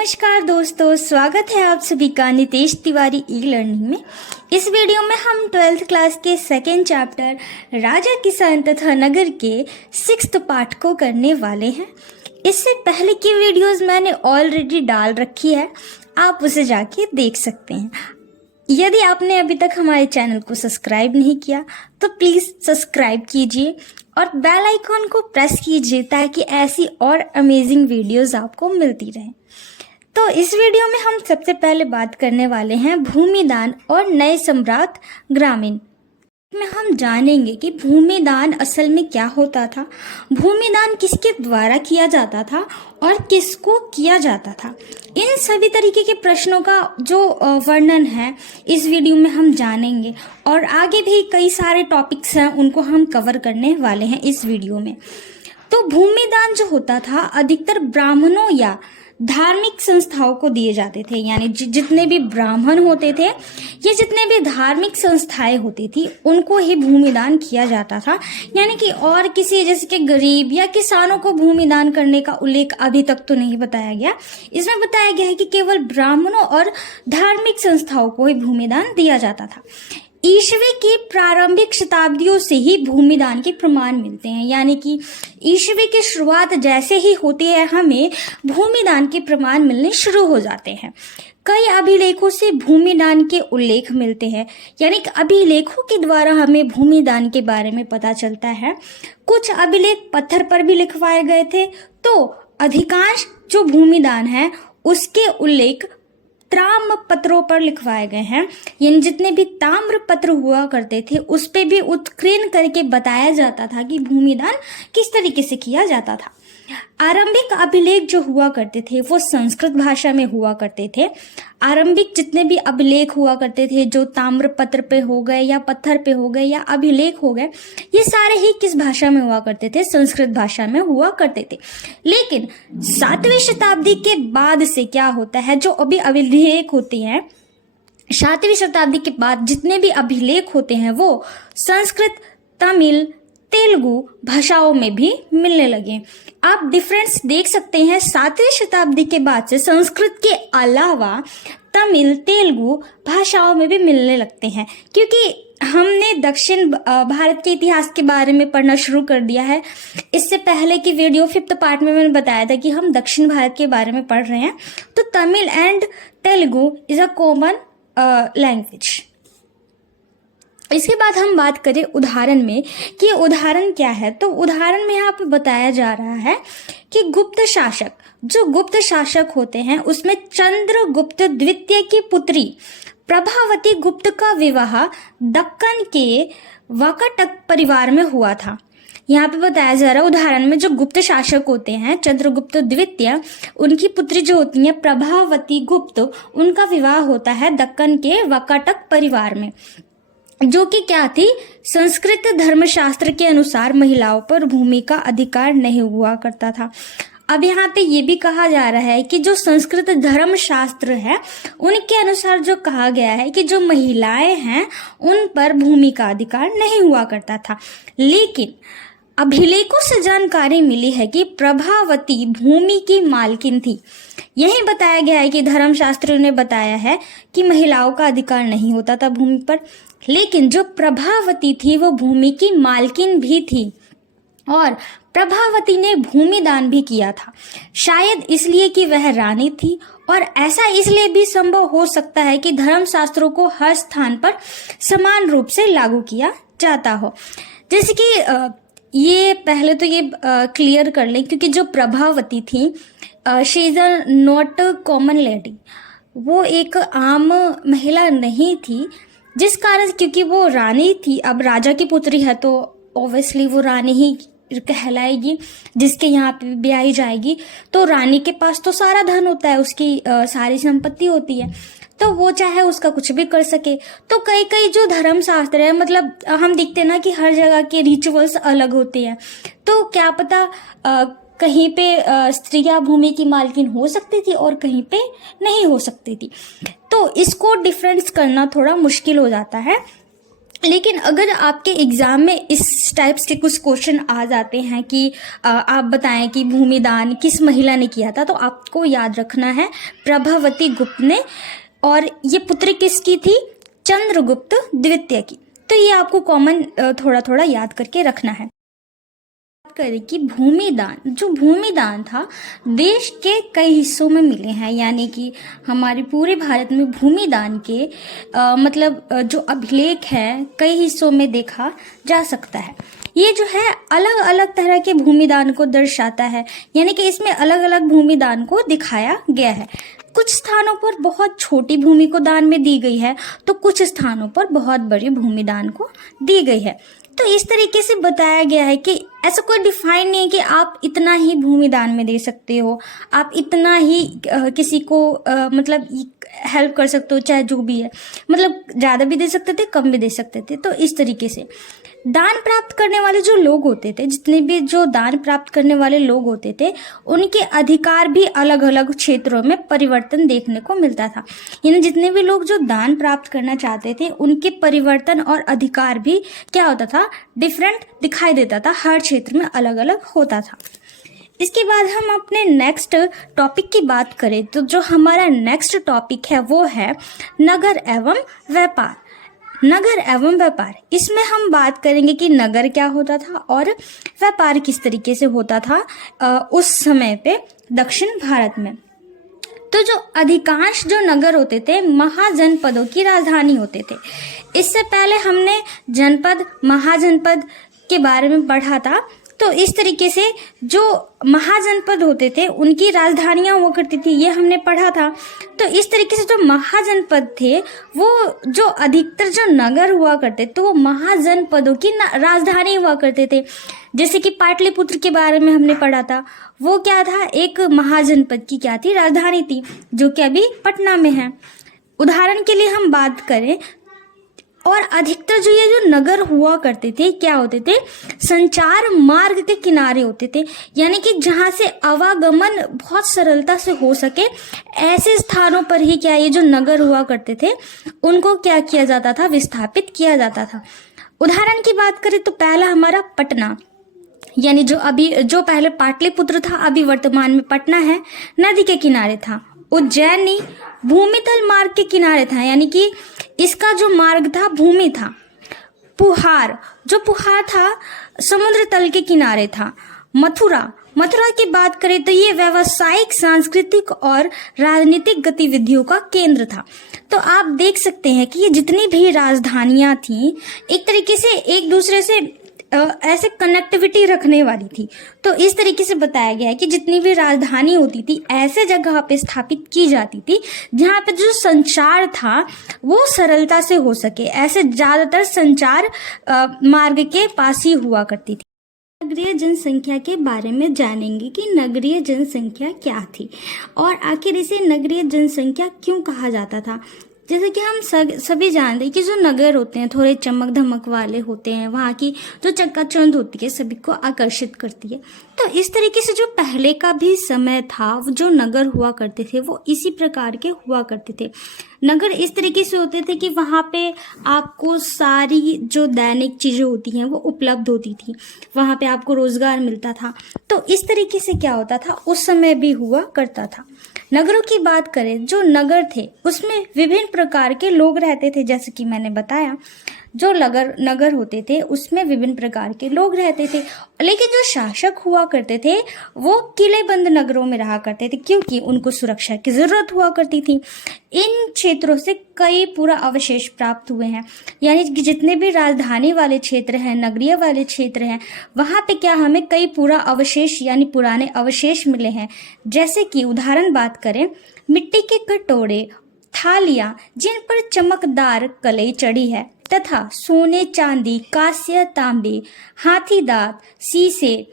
नमस्कार दोस्तों, स्वागत है आप सभी का नितेश तिवारी ई लर्निंग में। इस वीडियो में हम 12th क्लास के सेकेंड चैप्टर राजा किसान तथा नगर के 6th पार्ट को करने वाले हैं। इससे पहले की वीडियोस मैंने ऑलरेडी डाल रखी है, आप उसे जाके देख सकते हैं। यदि आपने अभी तक हमारे चैनल को सब्सक्राइब नहीं किया तो प्लीज़ सब्सक्राइब कीजिए और बेल आइकॉन को प्रेस कीजिए ताकि ऐसी और अमेजिंग वीडियोस आपको मिलती रहें। तो इस वीडियो में हम सबसे पहले बात करने वाले हैं भूमिदान और नए सम्राट ग्रामीण में। हम जानेंगे कि भूमिदान असल में क्या होता था, भूमिदान किसके द्वारा किया जाता था और किसको किया जाता था। इन सभी तरीके के प्रश्नों का जो वर्णन है इस वीडियो में हम जानेंगे और आगे भी कई सारे टॉपिक्स हैं उनको हम कवर करने वाले हैं इस वीडियो में। तो भूमिदान जो होता था अधिकतर ब्राह्मणों या धार्मिक संस्थाओं को दिए जाते थे, यानी जितने भी ब्राह्मण होते थे या जितने भी धार्मिक संस्थाएं होती थी उनको ही भूमिदान किया जाता था। यानी कि और किसी जैसे कि गरीब या किसानों को भूमिदान करने का उल्लेख अभी तक तो नहीं बताया गया। इसमें बताया गया है कि केवल ब्राह्मणों और धार्मिक संस्थाओं को ही भूमिदान दिया जाता था। ईस्वी की प्रारंभिक शताब्दियों से ही भूमिदान के प्रमाण मिलते हैं, यानी कि ईस्वी की शुरुआत जैसे ही होती है हमें भूमिदान के प्रमाण मिलने शुरू हो जाते हैं। कई अभिलेखों से भूमिदान के उल्लेख मिलते हैं, यानी कि अभिलेखों के द्वारा हमें भूमिदान के बारे में पता चलता है। कुछ अभिलेख पत्थर पर भी लिखवाए गए थे, तो अधिकांश जो भूमिदान है उसके उल्लेख ताम्र पत्रों पर लिखवाए गए हैं। यानी जितने भी ताम्र पत्र हुआ करते थे उस पे भी उत्कीर्ण करके बताया जाता था कि भूमिदान किस तरीके से किया जाता था। आरंभिक अभिलेख जो हुआ करते थे वो संस्कृत भाषा में हुआ करते थे। आरंभिक जितने भी अभिलेख हुआ करते थे जो ताम्र पत्र पे हो गए या पत्थर पे हो गए या अभिलेख हो गए, ये सारे ही किस भाषा में हुआ करते थे? संस्कृत भाषा में हुआ करते थे। लेकिन 7वीं शताब्दी के बाद से क्या होता है, जो अभी अभिलेख होते हैं 7वीं शताब्दी के बाद जितने भी अभिलेख होते हैं वो संस्कृत, तमिल, तेलुगु भाषाओं में भी मिलने लगे। आप डिफरेंस देख सकते हैं, 7वीं शताब्दी के बाद से संस्कृत के अलावा तमिल, तेलुगु भाषाओं में भी मिलने लगते हैं, क्योंकि हमने दक्षिण भारत के इतिहास के बारे में पढ़ना शुरू कर दिया है। इससे पहले की वीडियो 5th पार्ट में मैंने बताया था कि हम दक्षिण भारत के बारे में पढ़ रहे हैं। तो Tamil and Telugu is a common language. इसके बाद हम बात करें उदाहरण में कि उदाहरण क्या है। तो उदाहरण में यहाँ पे बताया जा रहा है कि गुप्त शासक, जो गुप्त शासक होते हैं उसमें चंद्रगुप्त द्वितीय की पुत्री प्रभावती गुप्त का विवाह दक्कन के वाकाटक परिवार में हुआ था। यहाँ पे बताया जा रहा है उदाहरण में जो गुप्त शासक होते हैं चंद्रगुप्त द्वितीय, उनकी पुत्री जो होती है प्रभावती गुप्त, उनका विवाह होता है दक्कन के वाकाटक परिवार में, जो कि क्या थी, संस्कृत धर्मशास्त्र के अनुसार महिलाओं पर भूमि का अधिकार नहीं हुआ करता था। अब यहाँ पे ये भी कहा जा रहा है कि जो संस्कृत धर्मशास्त्र है उनके अनुसार जो कहा गया है कि जो महिलाएं हैं उन पर भूमि का अधिकार नहीं हुआ करता था। लेकिन अभिलेखों से जानकारी मिली है कि प्रभावती भूमि की मालकिन थी। यही बताया गया है कि धर्मशास्त्रियों ने बताया है कि महिलाओं का अधिकार नहीं होता था भूमि पर, लेकिन जो प्रभावती थी वो भूमि की मालकिन भी थी और प्रभावती ने भूमिदान भी किया था। शायद इसलिए कि वह रानी थी, और ऐसा इसलिए भी संभव हो सकता है कि धर्मशास्त्रों को हर स्थान पर समान रूप से लागू किया जाता हो। जैसे कि ये पहले तो ये क्लियर कर लें, क्योंकि जो प्रभावती थी she is a not common lady, वो एक आम महिला नहीं थी, जिस कारण क्योंकि वो रानी थी। अब राजा की पुत्री है तो ऑब्वियसली वो रानी ही कहलाएगी, जिसके यहाँ पे ब्याही जाएगी। तो रानी के पास तो सारा धन होता है, उसकी सारी संपत्ति होती है, तो वो चाहे उसका कुछ भी कर सके। तो कई कई जो धर्म शास्त्र है, मतलब हम देखते हैं ना कि हर जगह के रिचुअल्स अलग होते हैं, तो क्या पता कहीं पे स्त्रियां भूमि की मालकिन हो सकती थी और कहीं पे नहीं हो सकती थी। तो इसको डिफरेंस करना थोड़ा मुश्किल हो जाता है। लेकिन अगर आपके एग्जाम में इस टाइप्स के कुछ क्वेश्चन आ जाते हैं कि आप बताएं कि भूमिदान किस महिला ने किया था, तो आपको याद रखना है प्रभावती गुप्त ने, और ये पुत्री किसकी थी? चंद्रगुप्त द्वितीय की। तो ये आपको कॉमन थोड़ा थोड़ा याद करके रखना है। करें कि भूमिदान, जो भूमिदान था देश के कई हिस्सों में मिले हैं, यानी कि हमारे पूरे भारत में भूमिदान के जो अभिलेख है कई हिस्सों में देखा जा सकता है। ये जो है अलग अलग तरह के भूमिदान को दर्शाता है, यानी कि इसमें अलग अलग भूमिदान को दिखाया गया है। कुछ स्थानों पर बहुत छोटी भूमि को दान में दी गई है, तो कुछ स्थानों पर बहुत बड़ी भूमि दान को दी गई है। तो इस तरीके से बताया गया है कि ऐसा कोई डिफाइन नहीं है कि आप इतना ही भूमि दान में दे सकते हो, आप इतना ही किसी को हेल्प कर सकते हो, चाहे जो भी है, मतलब ज़्यादा भी दे सकते थे, कम भी दे सकते थे। तो इस तरीके से दान प्राप्त करने वाले जो लोग होते थे, जितने भी जो दान प्राप्त करने वाले लोग होते थे, उनके अधिकार भी अलग अलग क्षेत्रों में परिवर्तन देखने को मिलता था। यानी जितने भी लोग जो दान प्राप्त करना चाहते थे, उनके परिवर्तन और अधिकार भी क्या होता था? डिफरेंट दिखाई देता था, हर क्षेत्र में अलग अलग होता था। इसके बाद हम अपने नेक्स्ट टॉपिक की बात करें तो जो हमारा नेक्स्ट टॉपिक है वो है नगर एवं व्यापार। नगर एवं व्यापार, इसमें हम बात करेंगे कि नगर क्या होता था और व्यापार किस तरीके से होता था उस समय पे दक्षिण भारत में। तो जो अधिकांश जो नगर होते थे महाजनपदों की राजधानी होते थे। इससे पहले हमने जनपद महाजनपद के बारे में पढ़ा था। तो इस तरीके से जो महाजनपद होते थे उनकी राजधानियां हुआ करती थी, ये हमने पढ़ा था। तो इस तरीके से जो महाजनपद थे वो जो अधिकतर जो नगर हुआ करते तो वो महाजनपदों की राजधानी हुआ करते थे। जैसे कि पाटलिपुत्र के बारे में हमने पढ़ा था, वो क्या था? एक महाजनपद की क्या थी? राजधानी थी, जो कि अभी पटना में है। उदाहरण के लिए हम बात करें, और अधिकतर जो ये जो नगर हुआ करते थे क्या होते थे? संचार मार्ग के किनारे होते थे, यानी कि जहां से आवागमन बहुत सरलता से हो सके, ऐसे स्थानों पर ही क्या ये जो नगर हुआ करते थे उनको क्या किया जाता था? विस्थापित किया जाता था। उदाहरण की बात करें तो पहला हमारा पटना, यानी जो पहले पाटलिपुत्र था अभी वर्तमान में पटना है, नदी के किनारे था। उज्जैनी भूमितल मार्ग के किनारे था, यानी कि इसका जो मार्ग था भूमि था। पुहार था समुद्र तल के किनारे था। मथुरा की बात करें तो ये व्यावसायिक, सांस्कृतिक और राजनीतिक गतिविधियों का केंद्र था। तो आप देख सकते हैं कि ये जितनी भी राजधानियां थी एक तरीके से एक दूसरे से ऐसे कनेक्टिविटी रखने वाली थी। तो इस तरीके से बताया गया है कि जितनी भी राजधानी होती थी ऐसे जगह पे स्थापित की जाती थी जहाँ पे जो संचार था वो सरलता से हो सके। ऐसे ज्यादातर संचार मार्ग के पास ही हुआ करती थी। नगरीय जनसंख्या के बारे में जानेंगे कि नगरीय जनसंख्या क्या थी और आखिर इसे नगरीय जनसंख्या क्यों कहा जाता था। जैसे कि हम सभी जानते हैं कि जो नगर होते हैं थोड़े चमक धमक वाले होते हैं, वहाँ की जो चकाचौंध होती है सभी को आकर्षित करती है। तो इस तरीके से जो पहले का भी समय था जो नगर हुआ करते थे वो इसी प्रकार के हुआ करते थे। नगर इस तरीके से होते थे कि वहाँ पे आपको सारी जो दैनिक चीज़ें होती हैं वो उपलब्ध होती थी, वहाँ पे आपको रोजगार मिलता था। तो इस तरीके से क्या होता था उस समय भी हुआ करता था। नगरों की बात करें, जो नगर थे उसमें विभिन्न प्रकार के लोग रहते थे। जैसे कि मैंने बताया जो नगर होते थे उसमें विभिन्न प्रकार के लोग रहते थे, लेकिन जो शासक हुआ करते थे वो किलेबंद नगरों में रहा करते थे क्योंकि उनको सुरक्षा की जरूरत हुआ करती थी। इन क्षेत्रों से कई पूरा अवशेष प्राप्त हुए हैं, यानी कि जितने भी राजधानी वाले क्षेत्र हैं, नगरीय वाले क्षेत्र हैं, वहां पे क्या हमें कई पूरा अवशेष यानी पुराने अवशेष मिले हैं। जैसे कि उदाहरण बात करें, मिट्टी के कटोरे, थालियां जिन पर चमकदार कलई चढ़ी है तथा सोने, चांदी, कांस्य, तांबे, हाथी दांत, शीशे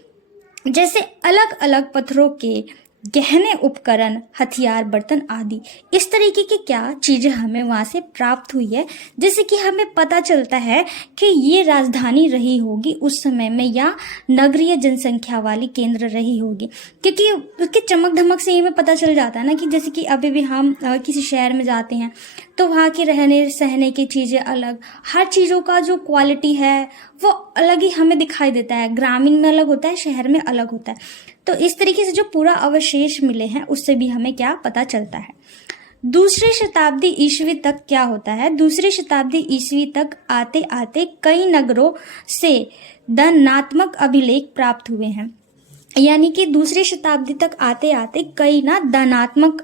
जैसे अलग अलग पत्थरों के गहने उपकरण, हथियार, बर्तन आदि। इस तरीके की क्या चीजें हमें वहां से प्राप्त हुई है, जैसे कि हमें पता चलता है कि ये राजधानी रही होगी उस समय में, या नगरीय जनसंख्या वाली केंद्र रही होगी, क्योंकि उसके चमक धमक से ही हमें पता चल जाता है ना, कि जैसे कि अभी भी हम किसी शहर में जाते हैं तो वहाँ के रहने सहने की चीज़ें अलग, हर चीज़ों का जो क्वालिटी है वो अलग ही हमें दिखाई देता है। ग्रामीण में अलग होता है, शहर में अलग होता है। तो इस तरीके से जो पूरा अवशेष मिले हैं उससे भी हमें क्या पता चलता है। दूसरी शताब्दी ईस्वी तक क्या होता है, दूसरी शताब्दी ईस्वी तक आते आते कई नगरों से दानात्मक अभिलेख प्राप्त हुए हैं। यानी कि दूसरी शताब्दी तक आते आते कई ना दानात्मक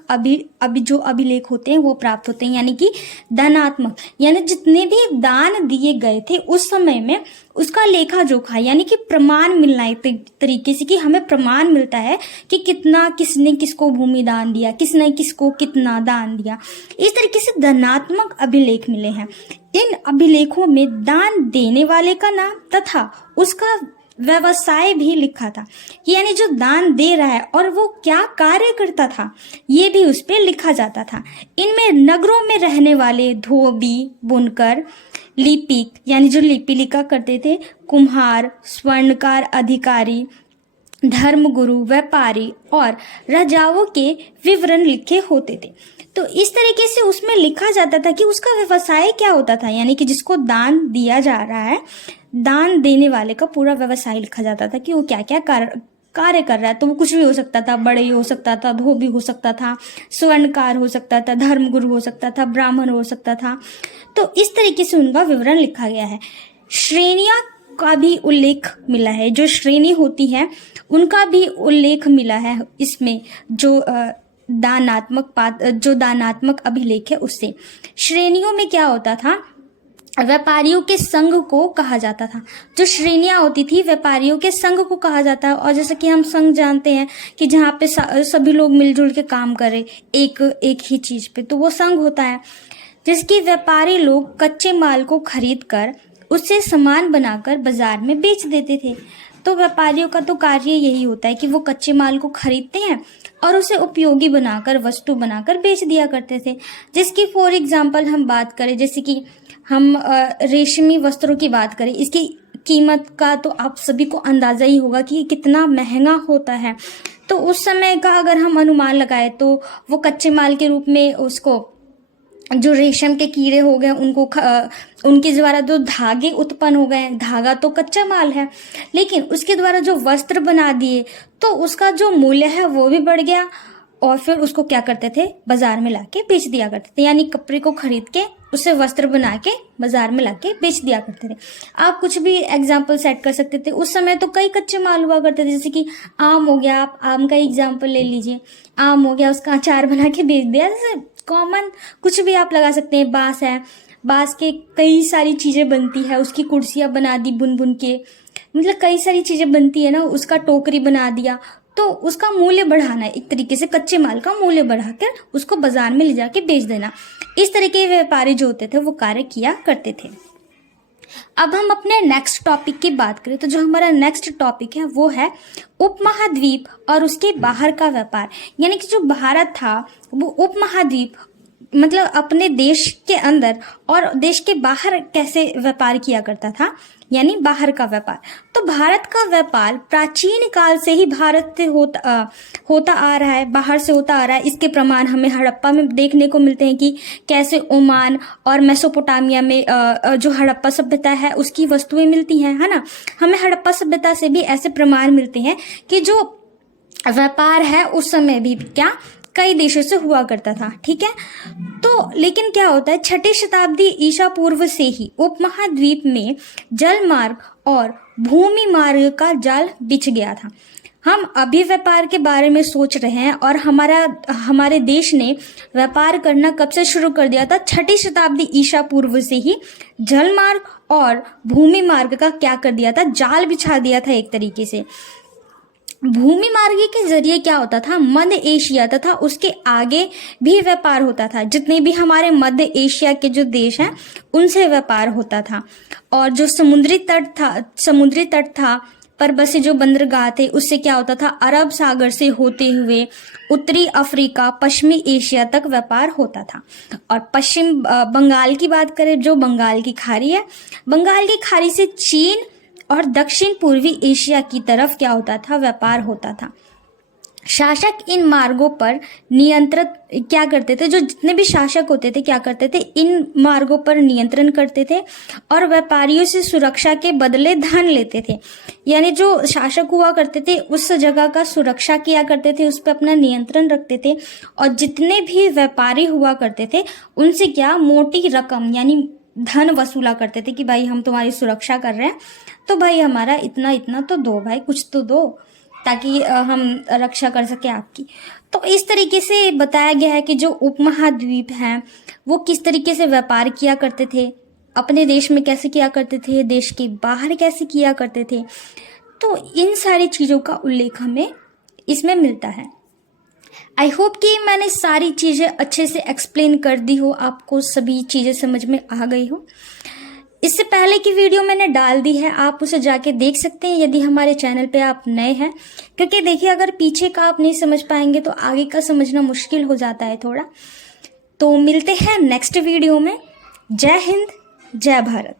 जो अभिलेख होते हैं वो प्राप्त होते हैं। यानी कि दानात्मक यानी जितने भी दान दिए गए थे उस समय में उसका लेखा जोखा, यानी कि प्रमाण मिलना एक तरीके से, कि हमें प्रमाण मिलता है कि कितना किसने किसको भूमि दान दिया, किसने किसको कितना दान दिया। इस तरीके से दानात्मक अभिलेख मिले हैं। इन अभिलेखों में दान देने वाले का नाम तथा उसका व्यवसाय भी लिखा था, यानी जो दान दे रहा है और वो क्या कार्य करता था ये भी उस पर लिखा जाता था। इनमें नगरों में रहने वाले धोबी, बुनकर, लिपिक यानी जो लिपि लिखा करते थे, कुम्हार, स्वर्णकार, अधिकारी, धर्मगुरु, व्यापारी और राजाओं के विवरण लिखे होते थे। तो इस तरीके से उसमें लिखा जाता था कि उसका व्यवसाय क्या होता था, यानी कि जिसको दान दिया जा रहा है, दान देने वाले का पूरा व्यवसाय लिखा जाता था कि वो क्या क्या कार्य कर रहा है। तो वो कुछ भी हो सकता था, बड़े हो सकता था, धोबी हो सकता था, स्वर्णकार हो सकता था, धर्मगुरु हो सकता था, ब्राह्मण हो सकता था। तो इस तरीके से उनका विवरण लिखा गया है। श्रेणियां का भी उल्लेख मिला है, जो श्रेणी होती है उनका भी उल्लेख मिला है इसमें, जो दानात्मक अभिलेख है उससे। श्रेणियों में क्या होता था, व्यापारियों के संघ को कहा जाता था। जो श्रेणियां होती थी व्यापारियों के संघ को कहा जाता है। और जैसे कि हम संघ जानते हैं कि जहाँ पे सभी लोग मिलजुल के काम करें एक ही चीज पे, तो वो संघ होता है। जिसकी व्यापारी लोग कच्चे माल को खरीद कर उससे सामान बनाकर बाजार में बेच देते थे। तो व्यापारियों का तो कार्य यही होता है कि वो कच्चे माल को खरीदते हैं और उसे उपयोगी बनाकर, वस्तु बनाकर बेच दिया करते थे। जिसकी फॉर एग्जाम्पल हम बात करें, जैसे कि हम रेशमी वस्त्रों की बात करें, इसकी कीमत का तो आप सभी को अंदाजा ही होगा कि कितना महंगा होता है। तो उस समय का अगर हम अनुमान लगाए तो वो कच्चे माल के रूप में उसको, जो रेशम के कीड़े हो गए उनको उनके द्वारा जो धागे उत्पन्न हो गए, धागा तो कच्चा माल है, लेकिन उसके द्वारा जो वस्त्र बना दिए तो उसका जो मूल्य है वो भी बढ़ गया। और फिर उसको क्या करते थे, बाजार में लाके बेच दिया करते थे। यानी कपड़े को खरीद के उससे वस्त्र बना के बाजार में लाके बेच दिया करते थे। आप कुछ भी एग्जाम्पल सेट कर सकते थे। उस समय तो कई कच्चे माल हुआ करते थे, जैसे कि आम हो गया, आप आम का एग्जाम्पल ले लीजिए। आम हो गया, उसका अचार बना के बेच दिया। जैसे कॉमन कुछ भी आप लगा सकते हैं। बांस है, बांस के कई सारी चीजें बनती है, उसकी कुर्सियां बना दी बुन बुन के, मतलब कई सारी चीजें बनती है ना, उसका टोकरी बना दिया। तो उसका मूल्य बढ़ाना है, एक तरीके से कच्चे माल का मूल्य बढ़ाकर उसको बाजार में ले जाके बेच देना। इस तरह के व्यापारी जो होते थे वो कार्य किया करते थे। अब हम अपने नेक्स्ट टॉपिक की बात करें तो जो हमारा नेक्स्ट टॉपिक है वो है उपमहाद्वीप और उसके बाहर का व्यापार। यानी कि जो भारत था वो उपमहाद्वीप मतलब अपने देश के अंदर और देश के बाहर कैसे व्यापार किया करता था, यानी बाहर का व्यापार। तो भारत का व्यापार प्राचीन काल से ही भारत से होता आ रहा है, बाहर से होता आ रहा है। इसके प्रमाण हमें हड़प्पा में देखने को मिलते हैं कि कैसे ओमान और मेसोपोटामिया में जो हड़प्पा सभ्यता है उसकी वस्तुएं मिलती हैं, है ना। हमें हड़प्पा सभ्यता से भी ऐसे प्रमाण मिलते हैं कि जो व्यापार है उस समय भी क्या कई देशों से हुआ करता था, ठीक है। तो लेकिन क्या होता है, 6ठी शताब्दी ईसा पूर्व से ही उपमहाद्वीप में जल मार्ग और भूमि मार्ग का जाल बिछ गया था। हम अभी व्यापार के बारे में सोच रहे हैं और हमारे देश ने व्यापार करना कब से शुरू कर दिया था, 6ठी शताब्दी ईसा पूर्व से ही जल मार्ग और भूमि मार्ग का क्या कर दिया था, जाल बिछा दिया था एक तरीके से। भूमि मार्ग के जरिए क्या होता था, मध्य एशिया तथा उसके आगे भी व्यापार होता था। जितने भी हमारे मध्य एशिया के जो देश हैं उनसे व्यापार होता था। और जो समुद्री तट था पर बसे जो बंदरगाह थे उससे क्या होता था, अरब सागर से होते हुए उत्तरी अफ्रीका, पश्चिमी एशिया तक व्यापार होता था। और पश्चिम बंगाल की बात करें, जो बंगाल की खाड़ी है, बंगाल की खाड़ी से चीन और दक्षिण पूर्वी एशिया की तरफ क्या होता था, व्यापार होता था। शासक इन मार्गों पर नियंत्रण क्या करते थे, जो जितने भी शासक होते थे क्या करते थे, इन मार्गों पर नियंत्रण करते थे और व्यापारियों से सुरक्षा के बदले धन लेते थे। यानी जो शासक हुआ करते थे उस जगह का सुरक्षा किया करते थे, उस पर अपना नियंत्रण रखते थे और जितने भी व्यापारी हुआ करते थे उनसे क्या, मोटी रकम यानी धन वसूला करते थे कि भाई हम तुम्हारी सुरक्षा कर रहे हैं तो भाई हमारा इतना इतना तो दो, भाई कुछ तो दो ताकि हम रक्षा कर सके आपकी। तो इस तरीके से बताया गया है कि जो उपमहाद्वीप हैं वो किस तरीके से व्यापार किया करते थे, अपने देश में कैसे किया करते थे, देश के बाहर कैसे किया करते थे। तो इन सारी चीज़ों का उल्लेख हमें इसमें मिलता है। आई होप कि मैंने सारी चीज़ें अच्छे से एक्सप्लेन कर दी हो, आपको सभी चीज़ें समझ में आ गई हो। इससे पहले की वीडियो मैंने डाल दी है, आप उसे जाके देख सकते हैं यदि हमारे चैनल पे आप नए हैं, क्योंकि देखिए अगर पीछे का आप नहीं समझ पाएंगे तो आगे का समझना मुश्किल हो जाता है थोड़ा। तो मिलते हैं नेक्स्ट वीडियो में। जय हिंद, जय भारत।